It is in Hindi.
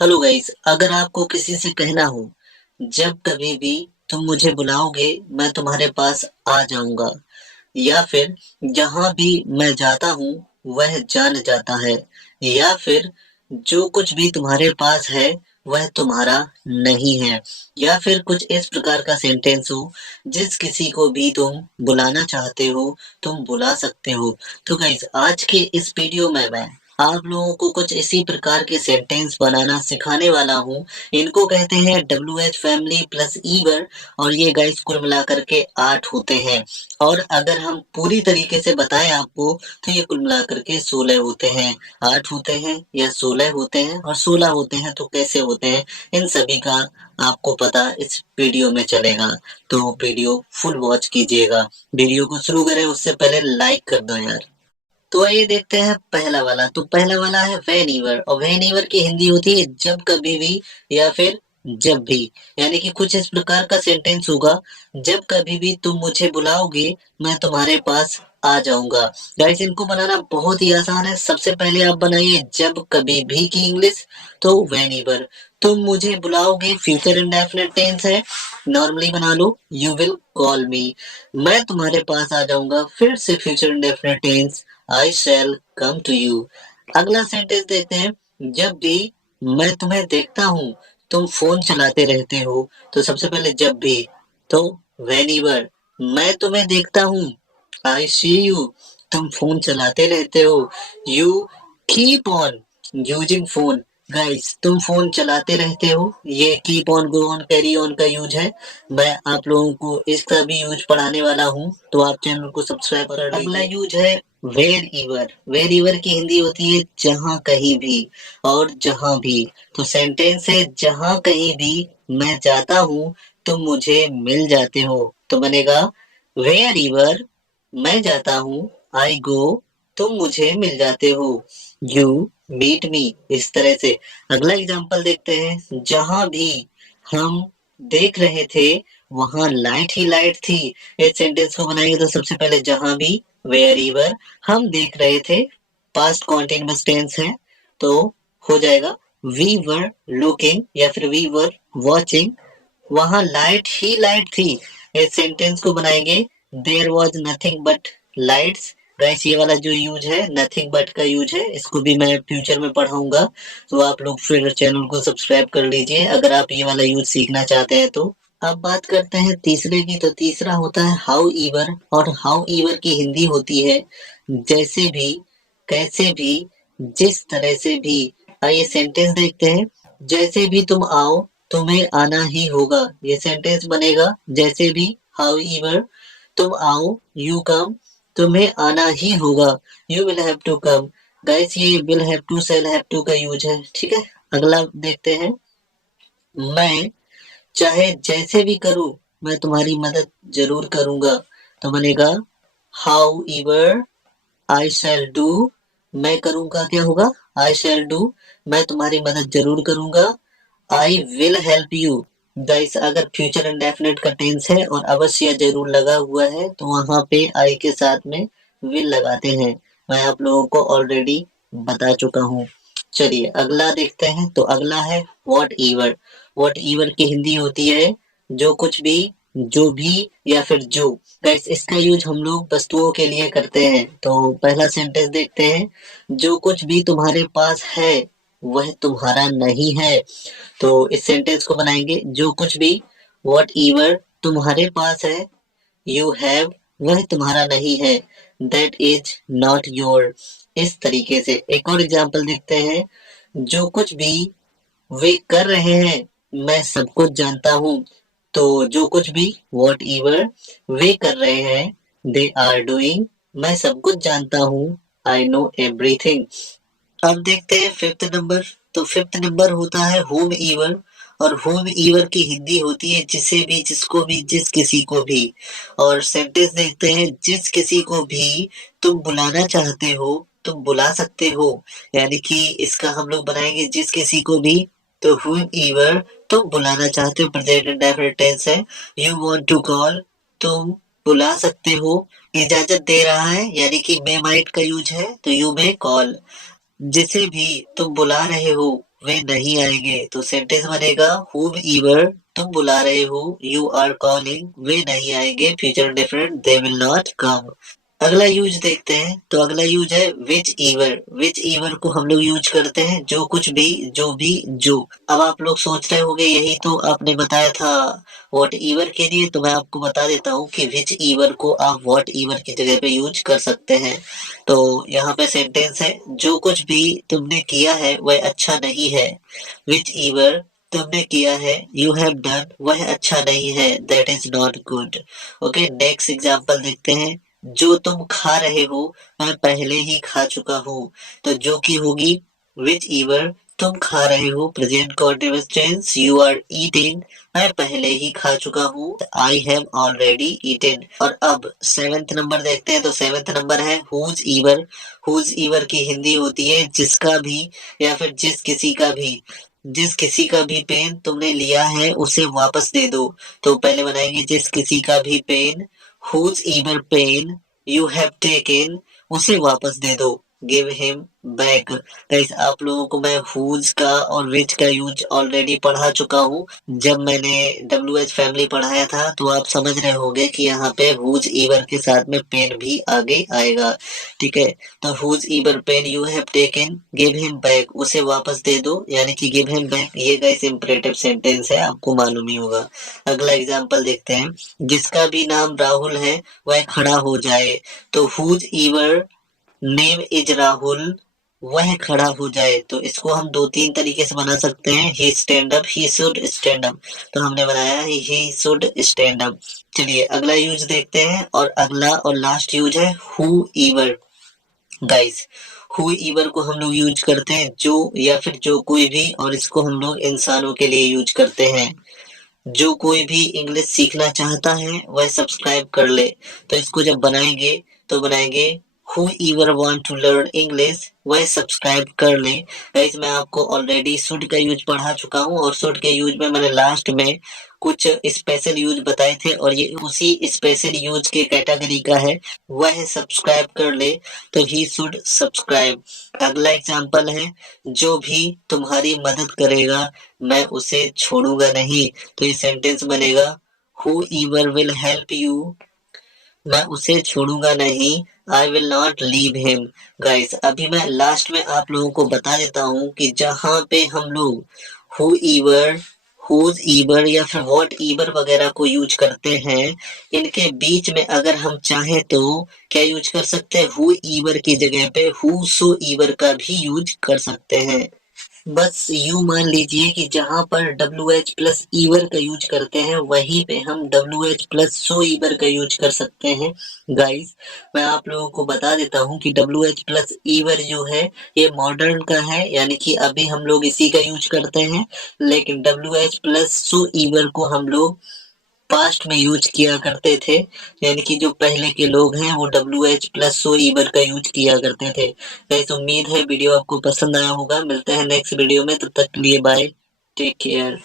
हेलो गाइस, अगर आपको किसी से कहना हो जब कभी भी तुम मुझे बुलाओगे मैं तुम्हारे पास आ जाऊंगा, या फिर जहां भी मैं जाता हूँ वह जान जाता है, या फिर जो कुछ भी तुम्हारे पास है वह तुम्हारा नहीं है, या फिर कुछ इस प्रकार का सेंटेंस हो जिस किसी को भी तुम बुलाना चाहते हो तुम बुला सकते हो। तो गाइस, आज के इस वीडियो में मैं आप लोगों को कुछ इसी प्रकार के सेंटेंस बनाना सिखाने वाला हूँ। इनको कहते हैं WH फैमिली प्लस ईवर, और ये गाइस कुल मिलाकर के 8 होते हैं। और अगर हम पूरी तरीके से बताएं आपको तो ये कुल मिलाकर के 16 होते हैं। 8 होते हैं या 16 होते हैं और 16 होते हैं तो कैसे होते हैं, इन सभी का आपको पता इस वीडियो में चलेगा। तो वीडियो फुल वॉच कीजिएगा। वीडियो को शुरू करें उससे पहले लाइक कर दो यार। तो आइए देखते हैं पहला वाला। तो पहला वाला है वेन ईवर, और वेन ईवर की हिंदी होती है जब कभी भी या फिर जब भी। यानी कि कुछ इस प्रकार का सेंटेंस होगा, जब कभी भी तुम मुझे बुलाओगे मैं तुम्हारे पास आ जाऊंगा। गाइस, इनको बनाना बहुत ही आसान है। सबसे पहले आप बनाइए जब कभी भी की इंग्लिश। तो वेन ईवर, तुम मुझे बुलाओगे फ्यूचर इंडेफिनिट टेंस है, नॉर्मली बना लो यू विल कॉल मी। मैं तुम्हारे पास आ जाऊंगा, फिर से future indefinite tense I shall come to you. अगला सेंटेंस देखते हैं, जब भी मैं तुम्हें देखता हूँ तुम फोन चलाते रहते हो। तो सबसे पहले जब भी, तो वेन मैं तुम्हें देखता हूँ, आई सी यू, तुम फोन चलाते रहते हो, you keep on using phone. Guys, तुम फोन चलाते रहते हो, ये keep on go on carry on का यूज है। मैं आप लोगों को इसका भी यूज पढ़ाने वाला हूँ, तो आप चैनल को सब्सक्राइब कर लीजिए। अगला यूज है वेर ईवर। वेर ईवर की हिंदी होती है जहां कहीं भी और जहां भी। तो सेंटेंस है जहां कहीं भी मैं जाता हूँ तुम मुझे मिल जाते हो। तो बनेगा वेयर ईवर मैं जाता हूँ, आई गो तुम मुझे मिल जाते हो, यू मीट मी। इस तरह से अगला एग्जांपल देखते हैं, जहां भी हम देख रहे थे वहां लाइट ही लाइट थी। इस सेंटेंस को बनाएंगे तो सबसे पहले जहां भी वेयर ईवर हम देख रहे थे, पास्ट कॉन्टिन्यूअस टेंस है तो हो जाएगा वी वर लुकिंग या फिर वी वर वॉचिंग, वहां लाइट ही लाइट थी। इस सेंटेंस को बनाएंगे there was nothing but lights. Guys, ये वाला जो यूज है नथिंग बट का यूज है, इसको भी मैं फ्यूचर में पढ़ाऊंगा, तो आप लोग फिर चैनल को सब्सक्राइब कर लीजिए अगर आप ये वाला यूज सीखना चाहते हैं तो। अब बात करते हैं तीसरे की। तो तीसरा होता है हाउ ईवर, और हाउ ईवर की हिंदी होती है जैसे भी, कैसे भी, जिस तरह से भी। आइए सेंटेंस देखते हैं, जैसे भी तुम आओ तुम्हें आना ही होगा। ये सेंटेंस बनेगा जैसे भी हाउ ईवर तुम आओ यू कम, तुम्हें आना ही होगा you will have to come. Guys, ये will have to shall have to का यूज है, ठीक है। अगला देखते हैं, मैं चाहे जैसे भी करूं मैं तुम्हारी मदद जरूर करूंगा। तो बनेगा हाउ ईवर आई शैल डू, मैं करूंगा क्या होगा, आई शैल डू, मैं तुम्हारी मदद जरूर करूंगा, I will help you. Guys, अगर फ्यूचर इंडेफिनिट का टेंस है और अवश्य या जरूर लगा हुआ है तो वहां पे आई के साथ में विल लगाते हैं। मैं आप लोगों को ऑलरेडी बता चुका हूँ। चलिए अगला देखते हैं। तो अगला है वॉट ईवर। वॉट ईवर की हिंदी होती है जो कुछ भी, जो भी, या फिर जो। गाइस, इसका यूज हम लोग वस्तुओं के लिए करते हैं। तो पहला सेंटेंस देखते हैं, जो कुछ भी तुम्हारे पास है वह तुम्हारा नहीं है। तो इस सेंटेंस को बनाएंगे, जो कुछ भी वॉट ईवर तुम्हारे पास है, यू हैव वह तुम्हारा नहीं है, दैट इज नॉट योर। इस तरीके से एक और एग्जांपल देखते हैं, जो कुछ भी वे कर रहे हैं मैं सब कुछ जानता हूँ। तो जो कुछ भी वॉट ईवर वे कर रहे हैं दे आर डूइंग, मैं सब कुछ जानता हूँ, आई नो एवरीथिंग। अब देखते हैं फिफ्थ नंबर। तो फिफ्थ नंबर होता है होम ईवर, और होम ईवर की हिंदी होती है जिसे भी, जिसको भी, जिस किसी को भी। और सेंटेंस देखते हैं, जिस किसी को भी तुम बुलाना चाहते हो तुम बुला सकते हो। यानी कि इसका हम लोग बनाएंगे जिस किसी को भी। तो होम ईवर तुम बुलाना चाहते हो, प्रेजेंट इंडेफिनिट टेंस है, यू वांट टू कॉल तुम बुला सकते हो। इजाजत दे रहा है यानी कि मे माइट का यूज है तो यू मे कॉल। जिसे भी तुम बुला रहे हो वे नहीं आएंगे। तो सेंटेंस बनेगा whom ever तुम बुला रहे हो, you are calling, वे नहीं आएंगे, future different, they will not come। अगला यूज देखते हैं। तो अगला यूज है विच ईवर। विच ईवर को हम लोग यूज करते हैं जो कुछ भी, जो भी, जो। अब आप लोग सोच रहे होंगे यही तो आपने बताया था वॉट ईवर के लिए, तो मैं आपको बता देता हूँ कि विच ईवर को आप वॉट ईवर की जगह पे यूज कर सकते हैं। तो यहाँ पे सेंटेंस है जो कुछ भी तुमने किया है वह अच्छा नहीं है। विच ईवर तुमने किया है, यू हैव डन, वह अच्छा नहीं है, that is not good. Okay, next example देखते हैं। जो तुम खा रहे हो मैं पहले ही खा चुका हूँ। तो जो की होगी विच ईवर तुम खा रहे हो, present continuous tense, you are eating, मैं पहले ही खा चुका हूँ, आई हैव ऑलरेडी ईटेन। और अब सेवेंथ नंबर देखते हैं। तो सेवेंथ नंबर है हुज ईवर। हुज ईवर की हिंदी होती है जिसका भी, या फिर जिस किसी का भी। जिस किसी का भी पेन तुमने लिया है उसे वापस दे दो। तो पहले बनाएंगे जिस किसी का भी pen, whoever pen you have taken, उसे वापस दे दो, गिव हिम बैक। गाइस आप लोगों को मैं हुज का और विच का यूज ऑलरेडी पढ़ा चुका हूँ। जब मैंने WH फैमिली पढ़ाया था तो आप समझ रहे होंगे कि यहाँ पे हुज ईवर के साथ में पेन भी आगे आएगा। ठीक है, तो whoever pen you have taken, give him back, उसे वापस दे दो, यानी कि गिव हिम बैक। ये गाइस इंपरेटिव सेंटेंस है, आपको मालूम ही होगा। अगला एग्जांपल देखते हैं। जिसका भी नाम राहुल है वह खड़ा हो जाए। तो whoever name is Rahul, वह खड़ा हो जाए। तो इसको हम दो तीन तरीके से बना सकते हैं। He stand up, he should stand up. तो हमने बनाया ही शुड स्टैंड अप। चलिए अगला यूज देखते हैं, और अगला और लास्ट यूज है हु ईवर। गाइस हु ईवर को हम लोग यूज करते हैं जो या फिर जो कोई भी, और इसको हम लोग इंसानों के लिए यूज करते हैं। जो कोई भी इंग्लिश सीखना चाहता है वह सब्सक्राइब कर ले। तो इसको जब बनाएंगे तो बनाएंगे whoever want to learn English, वह सब्सक्राइब कर ले। गाइस मैं आपको ऑलरेडी शुड का यूज पढ़ा चुका हूँ, और शुड के यूज में मैंने लास्ट में कुछ स्पेशल यूज बताए थे, और ये उसी स्पेशल यूज के कैटेगरी का है। वह सब्सक्राइब कर ले, तो ही शुड सब्सक्राइब। अगला एग्जांपल है जो भी तुम्हारी मदद करेगा मैं उसे छोड़ूंगा नहीं। तो ये सेंटेंस बनेगा हु ईवर विल हेल्प यू, मैं उसे छोड़ूंगा नहीं, I will not leave him. Guys अभी मैं लास्ट में आप लोगों को बता देता हूँ कि जहाँ पे हम लोग हु ईवर, हुज ईवर या फिर व्हाट ईवर वगैरह को यूज करते हैं, इनके बीच में अगर हम चाहें तो क्या यूज कर सकते हैं, हु ईवर की जगह पे हु सो ईवर का भी यूज कर सकते हैं। बस यूं मान लीजिए कि जहां पर WH प्लस ईवर का यूज करते हैं वहीं पे हम WH प्लस सो ईवर का यूज कर सकते हैं। गाइस मैं आप लोगों को बता देता हूं कि WH प्लस ईवर जो है ये मॉडर्न का है, यानी कि अभी हम लोग इसी का यूज करते हैं। लेकिन WH प्लस सो ईवर को हम लोग पास्ट में यूज किया करते थे, यानी कि जो पहले के लोग हैं वो WH प्लस सो ईवर का यूज किया करते थे। गाइस उम्मीद है वीडियो आपको पसंद आया होगा। मिलते हैं नेक्स्ट वीडियो में, तब तक के लिए बाय, टेक केयर।